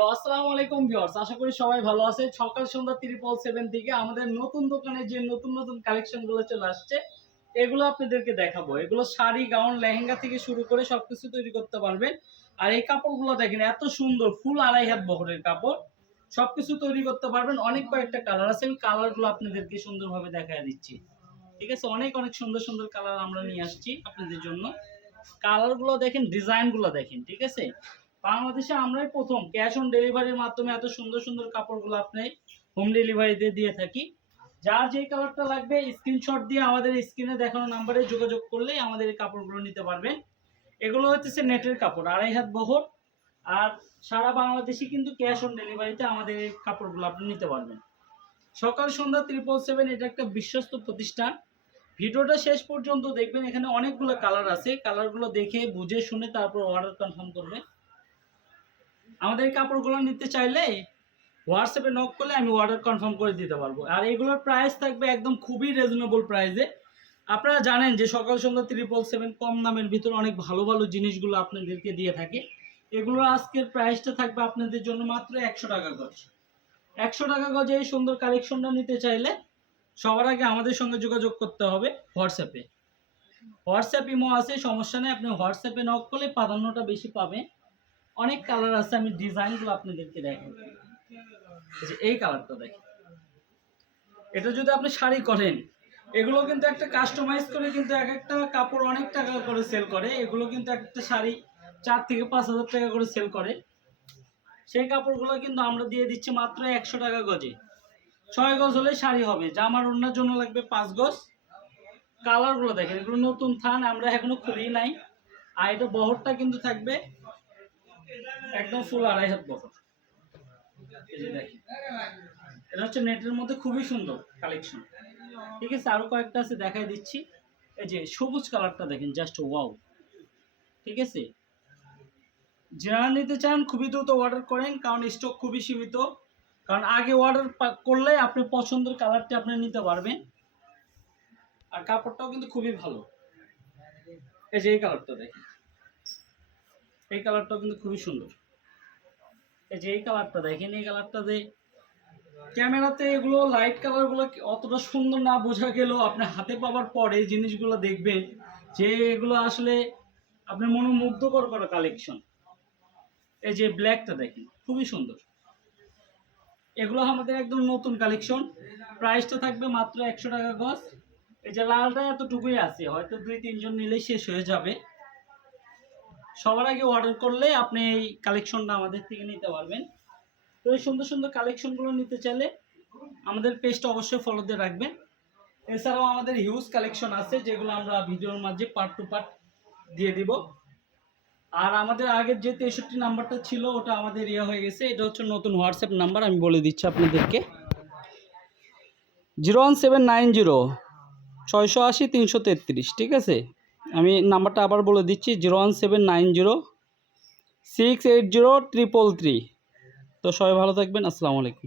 Hello, আসসালামু আলাইকুম viewers. আশা করি সবাই ভালো আছে সকাল সন্ধ্যা ত্রিপল সেভেন থেকে আমাদের নতুন দোকানে যে নতুন নতুন কালেকশনগুলো চলে আসছে, এগুলো আপনাদেরকে দেখাবো। এগুলো শাড়ি, গাউন, লেহেঙ্গা থেকে শুরু করে সবকিছু তৈরি করতে পারবেন। আর এই কাপড়গুলো দেখেন, এত সুন্দর ফুল আড়াই হাত বহরের কাপড়। সবকিছু তৈরি করতে পারবেন। অনেক কয়েকটা কালার আছে। আমি কালারগুলো আপনাদেরকে সুন্দরভাবে দেখায় দিচ্ছি। ঠিক আছে? অনেক অনেক সুন্দর সুন্দর কালার আমরা নিয়ে আসছি আপনাদের জন্য। কালারগুলো দেখেন ডিজাইনগুলো দেখেন, ঠিক আছে? বাংলাদেশে আমরাই প্রথম ক্যাশ অন ডেলিভারির মাধ্যমে এত সুন্দর সুন্দর কাপড়গুলো আপনি হোম ডেলিভারিতে দিয়ে থাকি। যার যেই কালারটা লাগবে স্ক্রিনশট দিয়ে আমাদের স্ক্রিনে দেখানো নাম্বারে যোগাযোগ করলেই আমাদের এই কাপড়গুলো নিতে পারবেন। এগুলো হচ্ছে নেটের কাপড়, আড়াই হাত বহর। আর সারা বাংলাদেশে কিন্তু ক্যাশ অন ডেলিভারিতে আমাদের এই কাপড়গুলো আপনি নিতে পারবেন। সকাল, সন্ধ্যা ত্রিপল সেভেন এটা একটা বিশ্বস্ত প্রতিষ্ঠান। ভিডিওটা শেষ পর্যন্ত দেখবেন, এখানে অনেকগুলো কালার আছে। কালারগুলো দেখে, বুঝে, শুনে তারপর অর্ডার কনফার্ম করবেন। আমাদের কাপড়গুলো নিতে চাইলে হোয়াটসঅ্যাপে নক করলে আমি অর্ডার কনফার্ম করে দিতে পারব। আর এগুলোর প্রাইস থাকবে একদম খুবই রিজনেবল প্রাইসে আপনারা জানেন যে সকাল সন্ধ্যা ত্রিপল সেভেন কম দামের ভিতরে অনেক ভালো ভালো জিনিসগুলো আপনাদেরকে দিয়ে থাকে। এগুলোর আজকের প্রাইসটা থাকবে আপনাদের জন্য মাত্র একশো টাকা গজ। একশো টাকা গজে এই সুন্দর কালেকশনটা নিতে চাইলে সবার আগে আমাদের সঙ্গে যোগাযোগ করতে হবে হোয়াটসঅ্যাপে হোয়াটসঅ্যাপ ইমো আছে, সমস্যা নেই। আপনি হোয়াটসঅ্যাপে নক করলে প্রাধান্যটা বেশি পাবেন। অনেক কালার আছে, আমি ডিজাইনগুলো আপনাদেরকে দেখাই এই কালারটা দেখেন। এটা যদি আপনি শাড়ি করেন, এগুলো কিন্তু একটা কাস্টমাইজ করে কিন্তু এক একটা কাপড় অনেক টাকা করে সেল করে। এগুলো কিন্তু একটা শাড়ি চার থেকে পাঁচ হাজার টাকা করে সেল করে। সেই কাপড়গুলো কিন্তু আমরা দিয়ে দিচ্ছি মাত্র একশো টাকা গজে। ছয় গজ হলে শাড়ি হবে। জামার ওড়নার জন্য লাগবে পাঁচ গজ। কালারগুলো দেখেন, এগুলো নতুন থান, আমরা এখনও খুলি নাই। আর এটা বহরটা কিন্তু থাকবে একদম ফুল আড়াই হাত দেখেন। এটা হচ্ছে নেটের মধ্যে খুবই সুন্দর কালেকশন ঠিক আছে, আরও কয়েকটা আছে, দেখাই দিচ্ছি। এই যে সবুজ কালারটা দেখেন জাস্ট ওয়াও ঠিক আছে? যারা নিতে চান, খুবই দ্রুত অর্ডার করেন, কারণ স্টক খুবই সীমিত। কারণ আগে অর্ডার করলে আপনি পছন্দের কালারটি আপনি নিতে পারবেন। আর কাপড়টাও কিন্তু খুবই ভালো। এই যে এই কালারটা দেখেন। এই কালারটাও কিন্তু খুবই সুন্দর। এই যে এই কালারটা, দেখেন এই কালারটা যে ক্যামেরাতে এগুলো লাইট কালারগুলো অতটা সুন্দর না বোঝা গেলেও আপনি হাতে পাওয়ার পরে জিনিসগুলো দেখবেন যে এগুলো আসলে আপনার মনোমুগ্ধকর করা কালেকশন এই যে ব্ল্যাকটা দেখেন, খুবই সুন্দর। এগুলো আমাদের একদম নতুন কালেকশন প্রাইসটা থাকবে মাত্র একশো টাকা গজ। এই যে লালটা এতটুকুই আছে, হয়তো দুই তিনজন নিলেই শেষ হয়ে যাবে। সবার আগে অর্ডার করলে আপনি এই কালেকশনটা আমাদের থেকে নিতে পারবেন। তো এই সুন্দর সুন্দর কালেকশনগুলো নিতে চাইলে আমাদের পেজটা অবশ্যই ফলো দিয়ে রাখবেন। এছাড়াও আমাদের হিউজ কালেকশন আছে, যেগুলো আমরা ভিডিওর মাঝে পার্ট টু পার্ট দিয়ে দিব। আর আমাদের আগের যে তেষট্টি নাম্বারটা ছিল, ওটা আমাদের ইয়ে হয়ে গেছে। এটা হচ্ছে নতুন হোয়াটসঅ্যাপ নাম্বার আমি বলে দিচ্ছি আপনাদেরকে। Zero one seven nine zero, ছয়শো আশি তিনশো তেত্রিশ, ঠিক আছে? আমি নাম্বারটা আবার বলে দিচ্ছি, zero one seven nine zero six eight zero triple three. তো সবাই ভালো থাকবেন, আসসালামু আলাইকুম।